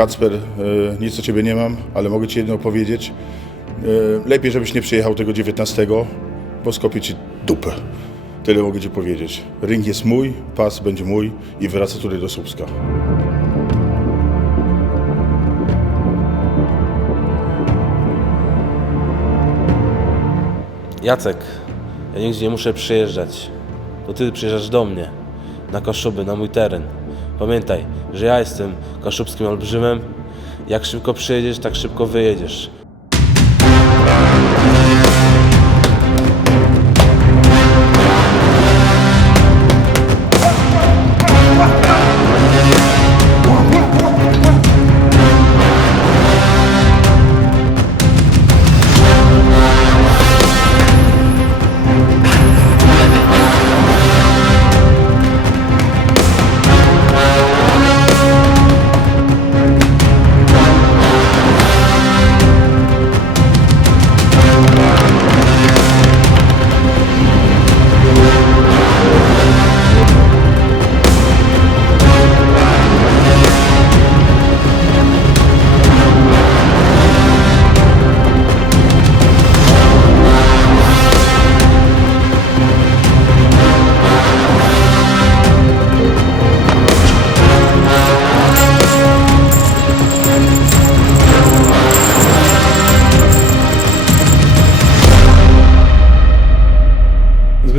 Kacper, e, nic o ciebie nie mam, ale mogę ci jedno powiedzieć. E, lepiej, żebyś nie przyjechał tego 19, bo skopię ci dupę. Tyle mogę ci powiedzieć. Ring jest mój, pas będzie mój i wraca tutaj do Słupska. Jacek, ja nigdzie nie muszę przyjeżdżać. To ty przyjeżdżasz do mnie, na Kaszuby, na mój teren. Pamiętaj, że ja jestem kaszubskim olbrzymem. Jak szybko przyjedziesz, tak szybko wyjedziesz.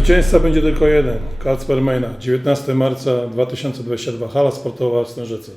Zwycięzca będzie tylko jeden. Kacper Mejna, 19 marca 2022, hala sportowa w Stężycy.